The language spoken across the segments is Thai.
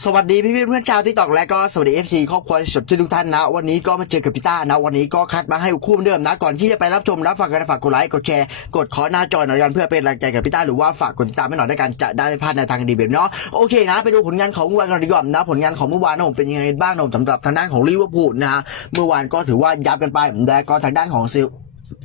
สวัสดีพี่ๆเพื่อนชาวที่ตอกและก็สวัสดีเอฟซีครอบครัวสดชื่นทุกท่านนะ วันนี้ก็มาเจอกับพี่ต้านะ วันนี้ก็คัดมาให้คู่เดิมนะ ก่อนที่จะไปรับชมรับฟังกันฝากกดไลค์กดแชร์กดขอหน้าจอหน่อยกันเพื่อเป็นกำลังใจกับพี่ต้าหรือว่าฝากกดติดตามให้หน่อยด้วยกันจะได้ไม่พลาดในทางดีแบบเนาะโอเคนะ ไปดูผลงานของเมื่อวานกันดีกว่านะ ผลงานของเมื่อวานนะผมเป็นยังไงบ้างนะสำหรับทางด้านของลิเวอร์พูลนะฮะเมื่อวานก็ถือว่ายับกันไปและก็ทางด้านของซิล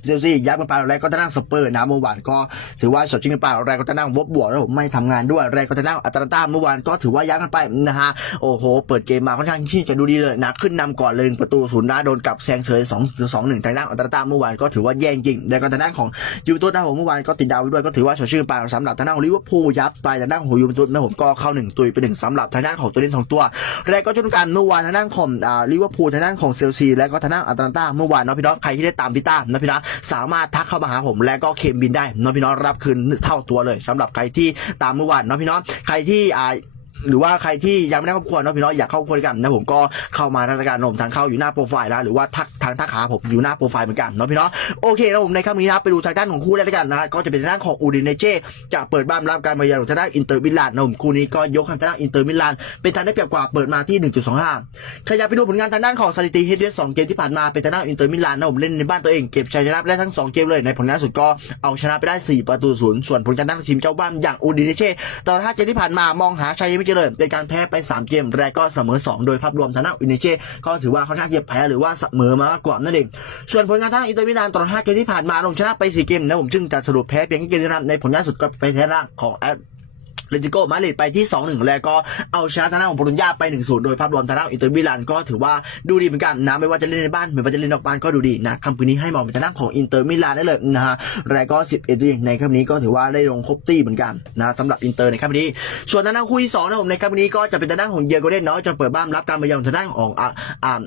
เซลซีย้ายกันไปแล้วก็จะนั่งสเปอร์นะเมื่อวานก็ถือว่าสดจริงกันไปแล้วก็จะนั่งวบบวกแล้วผมไม่ทำงานด้วยแล้วก็จะนั่งอัตราต้าเมื่อวานก็ถือว่าย้ายกันไปนะฮะโอ้โห เปิดเกมมาค่อนข้างที่จะดูดีเลยนะขึ้นนำก่อนเลยประตูศูนย์นะโดนกับแซงเฉยสองสองหนึ่งทางด้านอัตราต้าเมื่อวานก็ถือว่าแย่จริงแล้วก็ทางด้านของยูเวนตุสนะผมเมื่อวานก็ติดดาวด้วยก็ถือว่าสดชื่นไปสำหรับทางด้านของลิเวอร์พูลยับไปทางด้านของยูเวนตุสนะผมก็เข้าหนึ่งตุยไปหนึ่งสำหรับทางด้านของตัวเล่นสองตัวแล้วก็เช่นกันเมื่อวานทางด้านของลิเวอร์พูลทางด้านของเซลซีและก็ทางด้านอัตแลนตาเมื่อวานเนาะพี่น้องใครที่ได้ตามพี่ต้านะพี่นะสามารถทักเข้ามาหาผมและก็เคมบินได้น้องพี่น้องรับคืนเท่าตัวเลยสำหรับใครที่ตามเมื่อวานน้องพี่น้องใครที่อ่า หรือว่าใครที่ยังไม่ได้ครอบครัวเนาะพี่น้องอยากเข้าครอบครัวกันนะผมก็เข้ามาทางการนมทางเข้าอยู่หน้าโปรไฟล์นะหรือว่าทักทางทักหาผมอยู่หน้าโปรไฟล์เหมือนกันเนาะพี่น้องโอเคแล้วผมในครั้งนี้นะไปดูทางด้านของคู่แรกด้วยกันนะก็จะเป็นทางด้านของอูดิเนเจจะเปิดบ้านรับการมาเยือนของทางด้านอินเตอร์มิลานนะผมคู่นี้ก็ยกให้ทางด้านอินเตอร์มิลานเป็นทางได้เปรียบกว่าเปิดมาที่ 1.25ขยับไปดูผลงานทางด้านของสถิติเฮดเวสสองเกมที่ผ่านมาเป็นทางด้านอินเตอร์มิลานนะผมเล่นในบ้านตัวเองเก็บชัยชนะไปได้ทั้งสองเกมเลยในผลงานสุดก็เอาชนะไปได้สี่ประตูศูนย์ส่วนผลการตั้งทีมเจ้าบ้านอย่างอูดิเนเจตลอดห้าเกมที่ผ่านมามองหาชัยไม่เจริญเป็นการแพ้ไป 3 เกมแรกก็เสมอ 2 โดยภาพรวมทางด้านอินเนเช่ก็ถือว่าค่อนข้างจะแพ้หรือว่าเสมอมากกว่านั่นเองส่วนผลงานทางด้านอินเตอร์มิลานตลอด5เกมที่ผ่านมาลงชนะไป 4 เกมนะผมจึงจะสรุปแพ้เพียงแค่เกมเดียวนในผลงานสุดก็ไปแพ้ร่างของแอต เลติโกมาดริดไปที่ 2-1 แล้วก็เอาชนะทางด้านของโบรุญญาไป 1-0 โดยภาพรวมทางด้านอินเตอร์มิลานก็ถือว่าดูดีเหมือนกันนะไม่ว่าจะเล่นในบ้านไม่ว่าจะเล่นนอกบ้านก็ดูดีนะคำคืนนี้ให้มองเป็นทางด้านของอินเตอร์มิลานได้เลยนะฮะแล้วก็ 11ตัวเองในคำนี้ก็ถือว่าได้ลงครบตี้เหมือนกันนะสำหรับอินเตอร์ในคำนี้ ส่วนทางด้านคู่ที่สองนะผมในคำนี้ก็จะเป็นทางด้านของเยอร์โกเดนเนาะจะเปิดบ้านรับการมาเยือนทางด้านของอ่า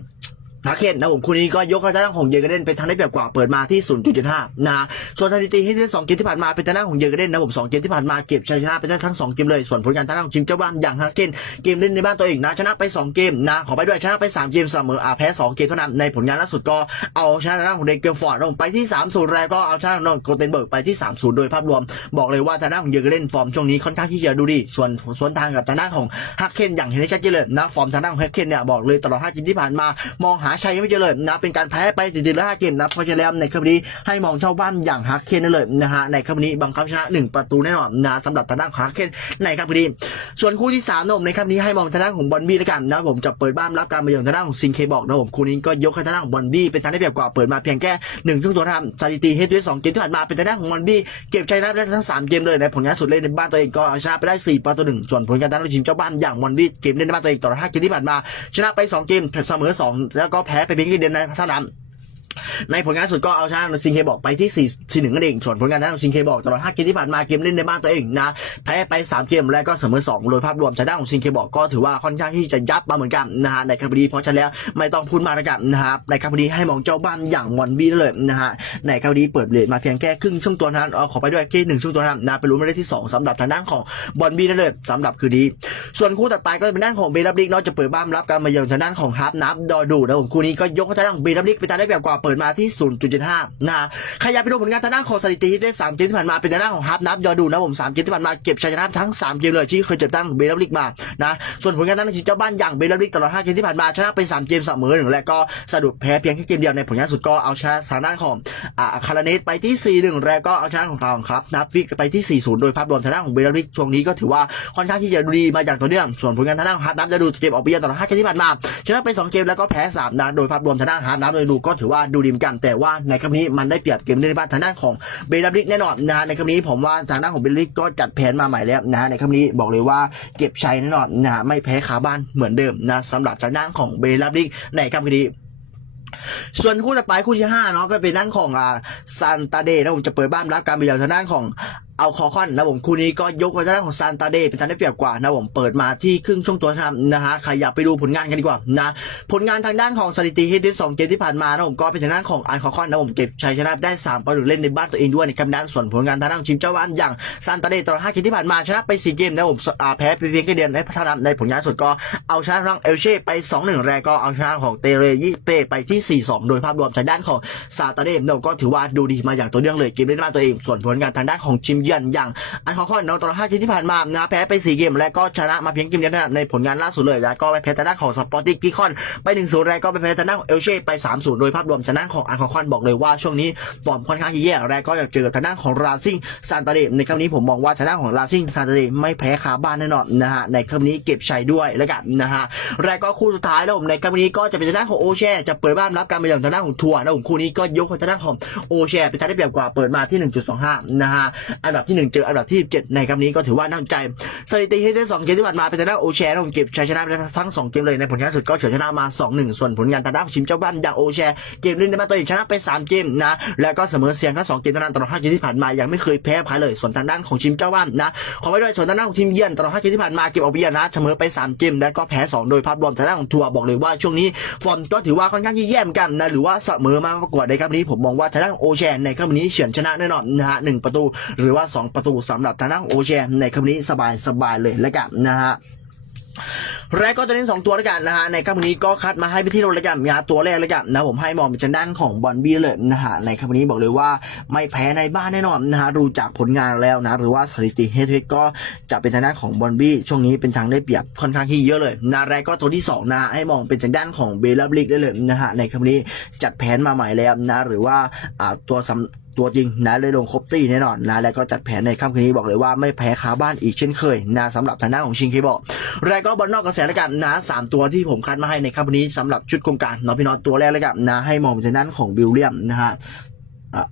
อ่านาเคนนะผมคู่นี้ก็ยกให้ทางด้านของเยอร์เกเดนเป็นทางได้เปรียบกว่าเปิดมาที่ 0.75 นะส่วนสถิติที่ที่สองเกมที่ผ่านมาเป็นทางด้านของเยอร์เกเดนนะผมสองเกมที่ผ่านมาเก็บชัยชนะไปได้ทั้งสองเกมเลยส่วนผลการทางด้านของทีมเจ้าบ้านอย่างฮาเคนเกมเล่นในบ้านตัวเองนะชนะไปสองเกมนะขอไปด้วยชนะไปสามเกมเสมออาแพ้สองเกมเท่านั้นในผลงานล่าสุดก็เอาชนะทางด้านของเดนเกลฟอร์ดลงไปที่3-0แล้วก็เอาชนะทางด้านของโกเทนเบิร์กไปที่3-0โดยภาพรวม บอกเลยว่าทางด้านของเยอร์เกเดนฟอร์มช่วงนี้ค่อนข้างที่จะดูดีส่วนส่วนทางกับทางด้านของฮักเคนอย่างเห็นได้ชัดเจนเลยนะฟอร์มทางด้านของฮักเคนเนี่ยบอกเลยตลอด5เกมที่ผ่านมามองหาชัยไม่เจอเลยนะเป็นการแพ้ไปติดๆแล้วห้าเกมนะเพราะฉะนั้นในครั้งนี้ให้มองเช่าบ้านอย่างฮักเคนได้เลยนะฮะในครั้งนี้บังคับชนะหนึ่งประตูแน่นอนนะสำหรับทางด้านของฮักเคนในครั้งนี้ส่วนคู่ที่สามนะผมในครั้งนี้ให้มองทางด้านของบอลบี้แล้วกันนะผมจะเปิดบ้านรับการมาเยือนทางด้านของซิงเคบอกนะผมคู่นี้ก็ยกให้ทางด้านของบอลบี้เป็นทางได้เปรียบกว่าเปิดมาเพียงแค่หนึ่งช่วงตัวทำสถิติเฮดด้วยสองเกมที่ผ่านมาเป็นทางด้านของบอลบี้เก็บชัยชนะได้ทั้งสามเกมเลยในผลงานสุดเล่นในบ้านตัวเองก็เอาชนะไปได้สี่ประตูหนึ่งส่วนผลการทางด้านทีมเจ้าบ้านอย่างบอลบี้เกมเล่นในบ้านตัวเองตลอห้าเกมที่ผ่านมาชนะไปสองเกมเสมอสองแล้วก็แพ้ไปเพียงแค่เดือนในเท่านั้น ในผลงานสุดก็เอาชนะซิงเคบอกไปที่4 4 1นั่นเองส่วนผลงานทางด้านซิงเคบอกตลอด5เกมที่ผ่านมาเกมเล่นในบ้านตัวเองนะแพ้ไป 3 เกมแล้วก็เสมอ2โดยภาพรวมชนะของซิงเคบอกก็ถือว่าค่อนข้างที่จะยับมาเหมือนกันนะฮะในคดีเพราะฉะนั้นแล้วไม่ต้องพูดมากแล้วกันนะฮะในคดีให้มองเจ้าบ้านอย่างมอนบี้เลยนะฮะในคดีเปิดเลทมาเพียงแค่ครึ่งช่วงตัวนั้นเอาขอไปด้วยแค่หนึ่งช่วงตัวนั้นนะไปรู้ไม่ได้ที่สองสำหรับทางด้านของบอลบี้ได้เลยสำหรับคืนนี้ส่วนคู่ต่อไปก็เป็นด้านของเบลับลิกเนาะจะเปิดบ้านรับการมาเยือนทางด้านของฮาร์ปนับดอดูนะผมคู่นี้ก็ยกทางด้านของเบลับลิกไปทาได้แบบกว่าเปิิดมาที่ 0.75 นะขยับไปดูผลงานทางด้านของสถิติที่ได้3เกมที่ผ่านมาเป็นทางด้านของฮาร์ปนับดอดูนะผม3เกมที่ผ่านมาเก็บชัยชนะทั้ง 3 เกมเลยที่เคยเจอตั้งเบลลิกมานะส่วนผลงานทางด้านทีมเจ้าบ้านอย่างเบลลิกตลอด5เกมที่ผ่านมาชนะไป3เกมเสมอหนึ่งและก็สะดุดแพ้เพียงแค่เกมเดียวในผลงานสุดก็เอาชนะทางด้านของอ่าคาราเนสไปที่ 4-1 แล้วก็เอาชนะของทางครับนับฟิกไปที่ 4-0 โดยภาพรวมทางด้านของเบลลิกช่วงนี้ก็ถือว่าค่อนข้างที่จะดีมาอย่างต่อเนื่องส่วนผลงานทางด้านของฮาร์ปนับดอดูเกมออกไปเยือนตลอด5เกมที่ผ่านมาชนะไป2เกมแล้วก็แพ้3นะโดยภาพรวมทางด้านฮาร์ดนับโดยดูก็ถือว่าดูดีมกัน แต่ว่าในครั้งนี้มันได้เปรียบเกมในบ้านทางด้านของเบลลิกแน่นอนนะฮะในครั้งนี้ผมว่าทางด้านของเบลลิกก็จัดแผนมาใหม่แล้วนะฮะในครั้งนี้บอกเลยว่าเก็บชัยแน่นอนนะฮะไม่แพ้คาบ้านเหมือนเดิมนะสำหรับทางด้านของเบลลิกในครั้งนี้ส่วนคู่ต่อไปคู่ที่ห้าเนาะก็เป็นด้านของอ่าซันตาเดนะผมจะเปิดบ้านรับการไปเยือนทางด้านของ เอาคอคอนนะผมคู่นี้ก็ยกไปทางด้านของซานตาเดเป็นทางได้เปรียบกว่านะผมเปิดมาที่ครึ่งช่วงตัวทำนะฮะใครอยากไปดูผลงานกันดีกว่านะผลงานทางด้านของสถิติฮิตที่สองเกมที่ผ่านมานะผมก็เป็นทางด้านของอันคอคอนนะผมเก็บชัยชนะได้สามประตูเล่นในบ้านตัวเองด้วยในคำนั้นส่วนผลงานทางด้านของทีมเจ้าบ้านอย่างซานตาเดตลอดห้าเกมที่ผ่านมาชนะไปสี่เกมนะผมแพ้ไปเพียงแค่เดือนในพัฒนาในผลงานสุดก็เอาชนะทางเอลเช่ไปสองหนึ่งแรกก็เอาชนะของเตเรยี่เปไปที่สี่สองโดยภาพรวมทางด้านของซาตาเดมเราก็ถือว่าดูดีมาอย่างตัวเรื่องเลยเกมเล่นบ้านตัวเองส่วนผลงานทางด้านของทีมยยือนอย่างอันคอคอนเนาตลอด5เกมที่ผ่านมานะแพ้ไป 4 เกม และก็ชนะมาเพียงเกมเดียวในผลงานล่าสุดเลยแล้วก็ไปแพ้ทางด้านของสปอร์ติ้งกิคอนไป1-0แล้วก็ไปแพ้ทางด้านของเอลเช่ไป3-0โดยภาพรวมชนะของอันคอคอนบอกเลยว่าช่วงนี้ฟอร์มค่อนข้างที่แย่และก็อยากเจอกับทางด้านของราซิงซานตาเดในครั้งนี้ผมมองว่าทางด้านของราซิงซานตาเดไม่แพ้คาบ้านแน่นอนนะฮะในครั้งนี้เก็บชัยด้วยแล้วกันนะฮะและก็คู่สุดท้ายแล้วผมในครั้งนี้ก็จะเป็นทางด้านของโอเช่จะเปิดบ้านรับการมาอย่างทางด้านของทัวร์นะผมคู่นี้ก็ยกทางด้านของโอเช่เป็นทางได้เปรียบกว่าเปิดมาที่ 1.25นะฮะอันดับที่ 1 เจออันดับที่7ในครั้งนี้ก็ถือว่าน่าสนใจสถิติที่ได้สองเกมที่ผ่านมาเป็นทางด้านโอเช่นะผมเก็บชัยชนะไปทั้งสองเกมเลยในผลงานสุดก็เฉือนชนะมา 2-1 ส่วนผลงานทางด้านของชิมเจ้าบ้านอย่างโอเช่เกมนี้ได้มาตัวเองชนะไป 3 เกมนะแล้วก็เสมอเสียงแค่สองเกมเท่านั้นตลอด5เกมที่ผ่านมายังไม่เคยแพ้ใครเลย ส่วนทางด้านของชิมเจ้าบ้านนะขอไว้ด้วยส่วนทางด้านของทีมเยือนตลอด5เกมที่ผ่านมาเก็บเอาเบียนะเสมอไป 3 เกมแล้วก็แพ้ 2 โดยภาพรวมทางด้านของทัวร์บอกเลยว่าช่วงนี้ฟอร์มก็ถือว่าค่อนข้างที่แย่เหมือนกันนะหรือว่าเสมอมาประกวดในครับนี้ผมมองว่าทางด้านของโอเชนในครับนี้เฉือนชนะแน่นอนนะฮะหนึ่งประตูหรือว่า2 ประตูสำหรับทางด้านของโอเชนในครับนี้สบายสบายเลยแล้วกันนะฮะและก็ตัวนี้สองตัวแล้วกันนะฮะในครั้งนี้ก็คัดมาให้ไปที่เราแล้วกันนะฮะตัวแรกแล้วกันนะผมให้มองเป็นทางด้านของบอลบี้เลยนะฮะในครั้งนี้บอกเลยว่าไม่แพ้ในบ้านแน่นอนนะฮะดูจากผลงานแล้วนะหรือว่าสถิติเฮดเทก็จะเป็นทางด้านของบอลบี้ช่วงนี้เป็นทางได้เปรียบค่อนข้างที่เยอะเลยนะและก็ตัวที่สองนะให้มองเป็นทางด้านของเบลลาบลิกได้เลยนะฮะในครั้งนี้จัดแผนมาใหม่แล้วนะหรือว่าอ่าตัวสำตัวจริงนะเลยลงครบตี้แน่นอนนะแล้วก็จัดแผนในค่ำคืนนี้บอกเลยว่าไม่แพ้คาบ้านอีกเช่นเคยนะสำหรับทางด้าของชิงเคบอกแล้วก็บอลนอกกระแสแล้วกันนะสามตัวที่ผมคัดมาให้ในค่ำคืนนี้สำหรับชุดโครงการเนาะพี่น้องตัวแรกแล้วกันนะให้มองไปทางด้านของบิลเลียมนะฮะอะ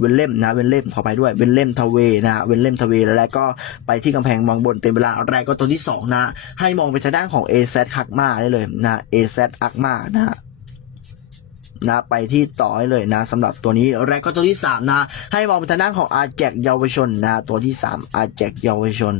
เวนเล่มนะเวนเล่มขอไปด้วยเวนเล่มทเวนะเวนเล่มทเวแล้วก็ไปที่กำแพงมองบนเป็นเวลาแรกก็ตัวที่สองนะ ให้มองไปทางด้านของเอซคักมาได้เลยนะเอซอักมานะฮะ นะไปที่ต่อให้เลยนะสำหรับตัวนี้แรกก็ตัวที่สามนะ ให้มองไปทางด้านของอาแจกเยาวชนนะตัวที่สามอาแจกเยาวชน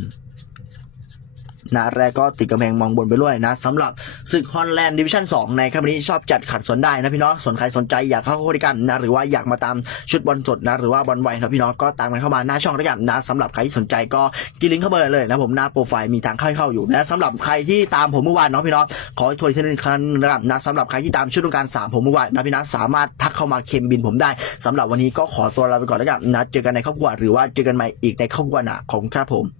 นะแรกก็ติดกำแพงมองบนไปด้วยนะสำหรับศึกฮอลแลนด์ดิวิชั่น2ในครับวันนี้ชอบจัดขัดสนได้นะพี่น้องส่วนใครสนใจอยากเข้าบริการนะหรือว่าอยากมาตามชุดบอลสดนะหรือว่าบอลไวนะพี่น้องก็ตามกันเข้ามาหน้าช่องด้วยกันนะสำหรับใครที่สนใจก็กินลิงก์เข้ามาเลยนะผมหน้าโปรไฟล์มีทางเข้าเข้าอยู่นะสำหรับใครที่ตามผมเมื่อวานเนาะพี่น้องขอทวนอีกทีนึงครั้งนะครับนะสำหรับใครที่ตามชุดต้องการสามผมเมื่อวานนะพี่น้องสามารถทักเข้ามาเคมบินผมได้สำหรับวันนี้ก็ขอตัวลาไปก่อนแล้วกันนะเจอกันในครอบครัวหรือว่าเจอกันใหม่อีกในครอบครัวหน้าของครับผม